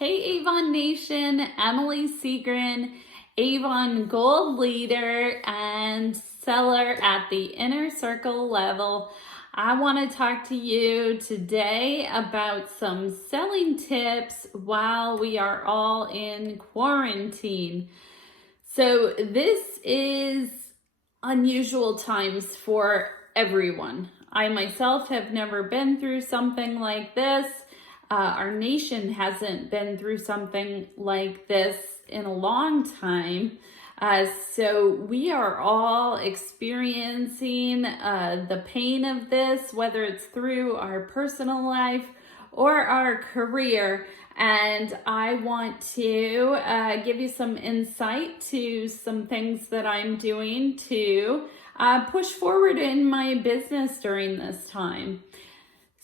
Hey Avon Nation, Emily Seagren, Avon Gold Leader and seller at the inner circle level. I want to talk to you today about some selling tips while we are all in quarantine. So this is unusual times for everyone. I myself have never been through something like this. Our nation hasn't been through something like this in a long time. So we are all experiencing the pain of this, whether it's through our personal life or our career. And I want to give you some insight to some things that I'm doing to push forward in my business during this time.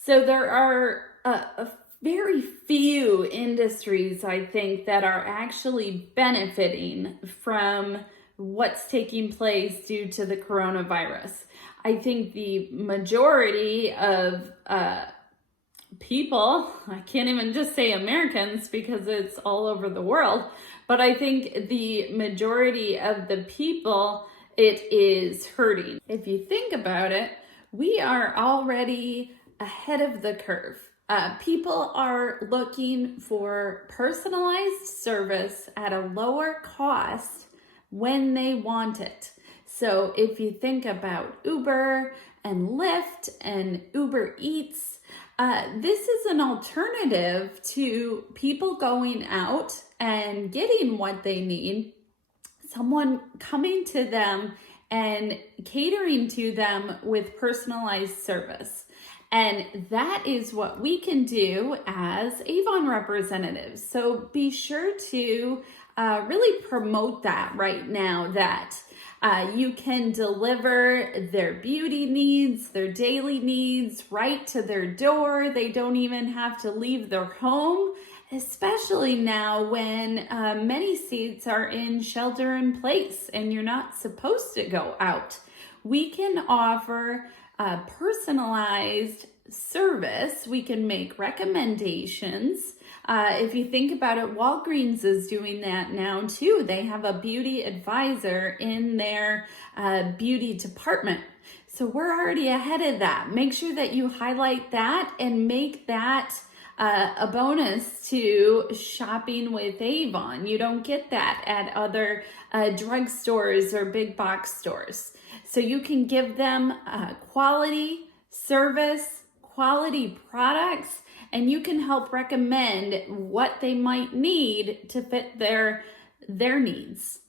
So there are very few industries, I think, that are actually benefiting from what's taking place due to the coronavirus. I think the majority of people, I can't even just say Americans because it's all over the world, but I think the majority of the people, it is hurting. If you think about it, we are already ahead of the curve. People are looking for personalized service at a lower cost when they want it. So if you think about Uber and Lyft and Uber Eats, this is an alternative to people going out and getting what they need, someone coming to them and catering to them with personalized service. And that is what we can do as Avon representatives. So be sure to really promote that right now, that you can deliver their beauty needs, their daily needs right to their door. They don't even have to leave their home, especially now when many states are in shelter in place and you're not supposed to go out. We can offer personalized service. We can make recommendations. If you think about it, Walgreens is doing that now too. They have a beauty advisor in their beauty department. So we're already ahead of that. Make sure that you highlight that and make that a bonus to shopping with Avon. You don't get that at other drugstores or big box stores. So you can give them quality service, quality products, and you can help recommend what they might need to fit their needs.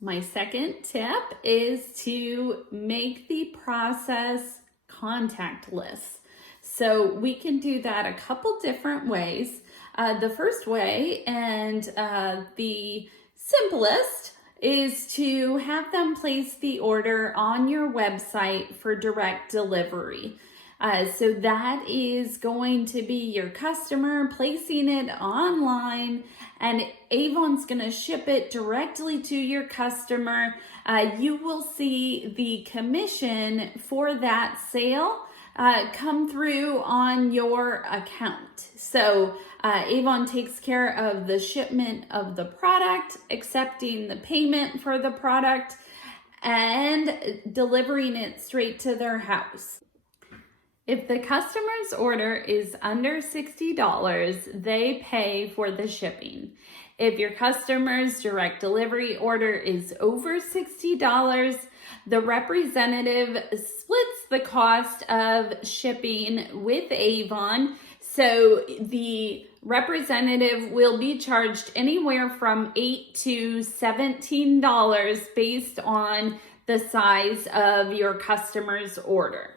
My second tip is to make the process contactless. So we can do that a couple different ways. The first way, and the simplest, is to have them place the order on your website for direct delivery. So that is going to be your customer placing it online, and Avon's going to ship it directly to your customer. You will see the commission for that sale come through on your account. So Avon takes care of the shipment of the product, accepting the payment for the product, and delivering it straight to their house. If the customer's order is under $60, they pay for the shipping. If your customer's direct delivery order is over $60, the representative splits the cost of shipping with Avon. So the representative will be charged anywhere from $8 to $17 based on the size of your customer's order.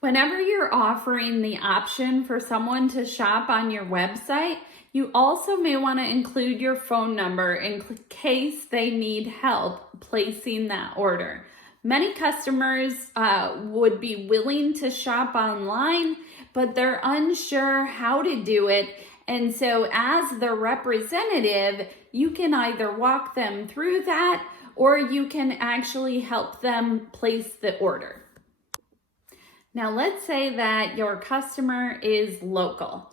Whenever you're offering the option for someone to shop on your website, you also may want to include your phone number in case they need help placing that order. Many customers would be willing to shop online, but they're unsure how to do it. And so as the representative, you can either walk them through that or you can actually help them place the order. Now, let's say that your customer is local.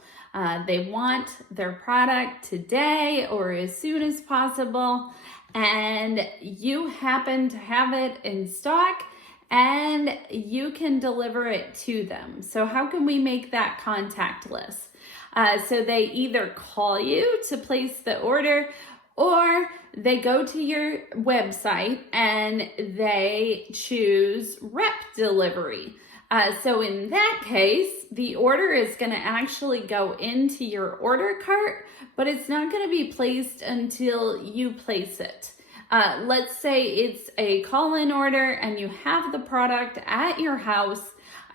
They want their product today or as soon as possible, and you happen to have it in stock and you can deliver it to them. So how can we make that contactless? So they either call you to place the order, or they go to your website and they choose rep delivery. So in that case, the order is going to actually go into your order cart, but it's not going to be placed until you place it. Let's say it's a call-in order and you have the product at your house.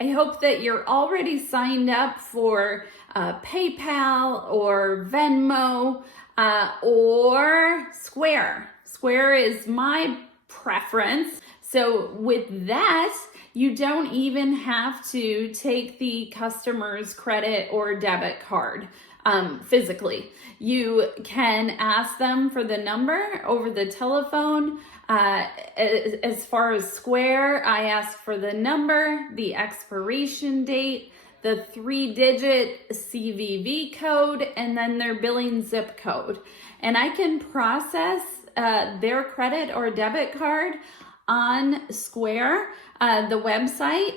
I hope that you're already signed up for PayPal or Venmo or Square. Square is my preference. So with that, you don't even have to take the customer's credit or debit card physically. You can ask them for the number over the telephone. As far as Square, I ask for the number, the expiration date, the 3-digit CVV code, and then their billing zip code. And I can process their credit or debit card on Square, the website,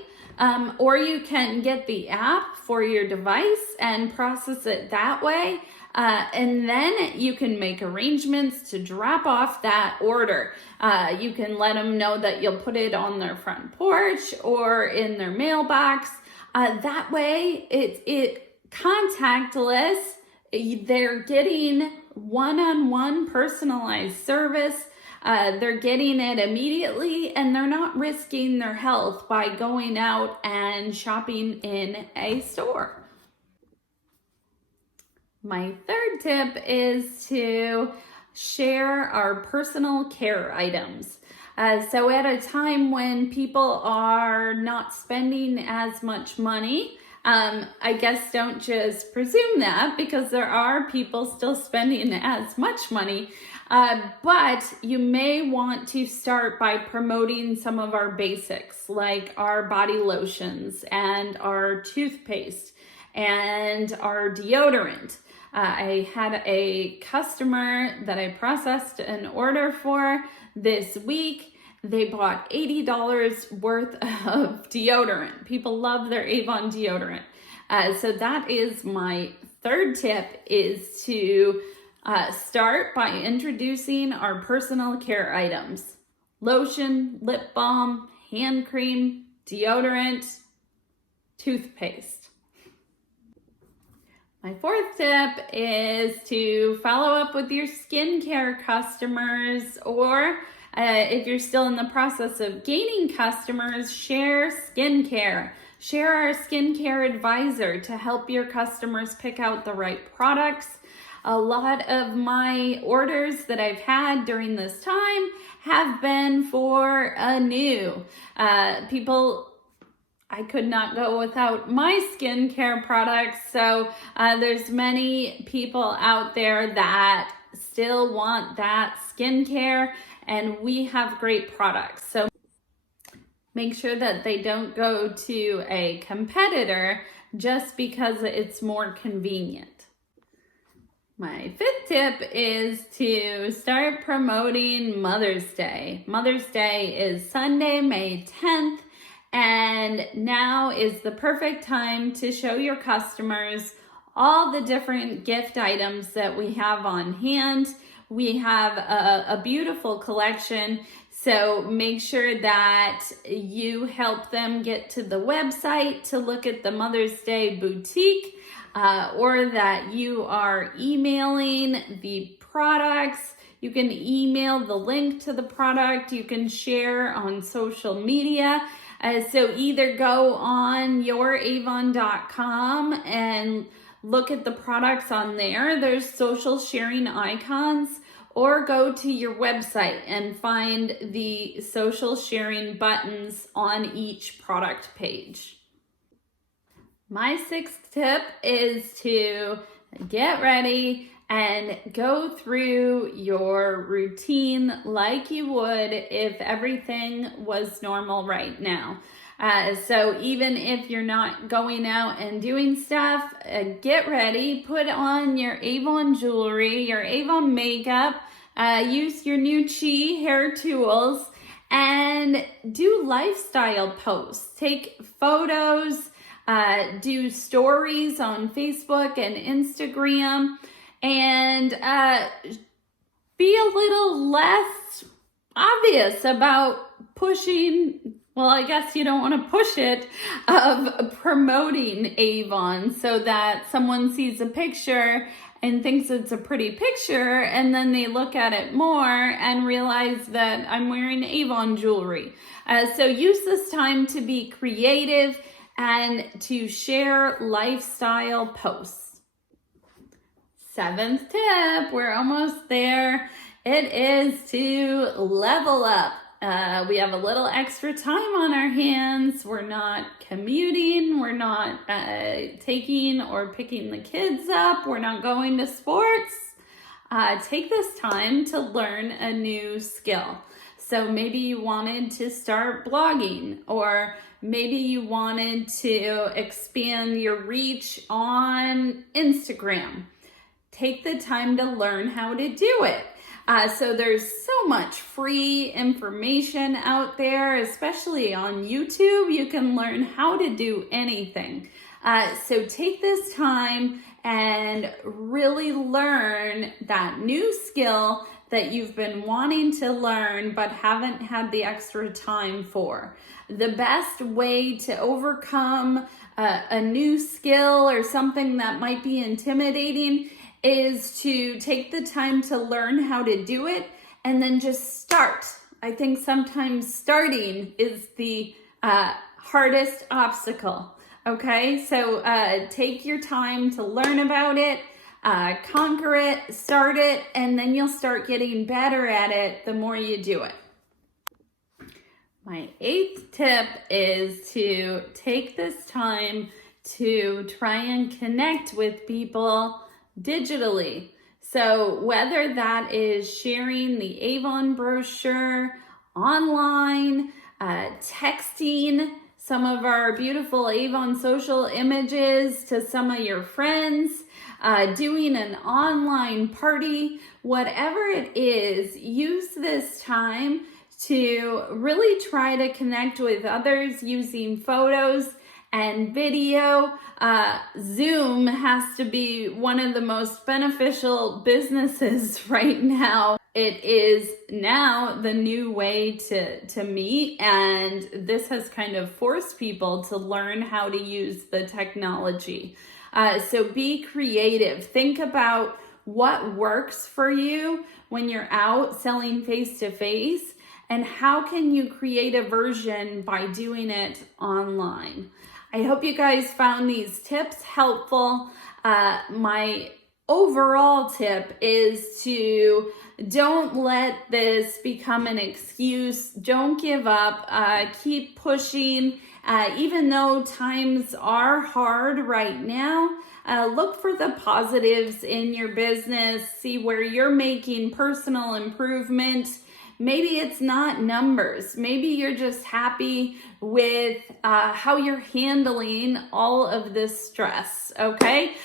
or you can get the app for your device and process it that way. And then you can make arrangements to drop off that order. You can let them know that you'll put it on their front porch or in their mailbox. That way it's contactless. They're getting one-on-one personalized service. They're getting it immediately, and they're not risking their health by going out and shopping in a store. My third tip is to share our personal care items. So at a time when people are not spending as much money, I guess don't just presume that, because there are people still spending as much money, but you may want to start by promoting some of our basics, like our body lotions and our toothpaste and our deodorant. I had a customer that I processed an order for this week. They bought $80 worth of deodorant. People love their Avon deodorant. So that is my third tip, is to start by introducing our personal care items. Lotion, lip balm, hand cream, deodorant, toothpaste. My fourth tip is to follow up with your skincare customers, or if you're still in the process of gaining customers, share skincare. Share our skincare advisor to help your customers pick out the right products. A lot of my orders that I've had during this time have been for new people. I could not go without my skincare products. So there's many people out there that still want that skincare, and we have great products. So make sure that they don't go to a competitor just because it's more convenient. My fifth tip is to start promoting Mother's Day. Mother's Day is Sunday, May 10th. And now is the perfect time to show your customers all the different gift items that we have on hand. We have a beautiful collection, so make sure that you help them get to the website to look at the Mother's Day boutique, or that you are emailing the products. You can email the link to the product. You can share on social media. So either go on youravon.com and look at the products on there. There's social sharing icons, or go to your website and find the social sharing buttons on each product page. My sixth tip is to get ready and go through your routine like you would if everything was normal right now. So even if you're not going out and doing stuff, get ready, put on your Avon jewelry, your Avon makeup, use your new Chi hair tools, and do lifestyle posts. Take photos, do stories on Facebook and Instagram, and be a little less obvious about pushing, well, I guess you don't want to push it, of promoting Avon so that someone sees a picture and thinks it's a pretty picture, and then they look at it more and realize that I'm wearing Avon jewelry. So use this time to be creative and to share lifestyle posts. 7th tip, we're almost there. It is to level up. We have a little extra time on our hands. We're not commuting. We're not taking or picking the kids up. We're not going to sports. Take this time to learn a new skill. So maybe you wanted to start blogging, or maybe you wanted to expand your reach on Instagram. Take the time to learn how to do it. So there's so much free information out there, especially on YouTube. You can learn how to do anything. So take this time and really learn that new skill that you've been wanting to learn but haven't had the extra time for. The best way to overcome a new skill or something that might be intimidating is to take the time to learn how to do it and then just start. I think sometimes starting is the hardest obstacle, okay? So take your time to learn about it, conquer it, start it, and then you'll start getting better at it the more you do it. My 8th tip is to take this time to try and connect with people digitally. So whether that is sharing the Avon brochure online, texting some of our beautiful Avon social images to some of your friends, doing an online party, whatever it is, use this time to really try to connect with others using photos and video. Zoom has to be one of the most beneficial businesses right now. It is now the new way to meet, and this has kind of forced people to learn how to use the technology. So be creative. Think about what works for you when you're out selling face-to-face, and how can you create a version by doing it online. I hope you guys found these tips helpful. My overall tip is to don't let this become an excuse. Don't give up. Keep pushing. Even though times are hard right now, look for the positives in your business. See where you're making personal improvement. Maybe it's not numbers. Maybe you're just happy with how you're handling all of this stress, okay?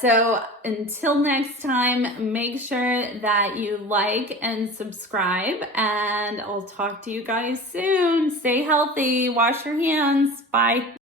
So until next time, make sure that you like and subscribe, and I'll talk to you guys soon. Stay healthy, wash your hands, bye.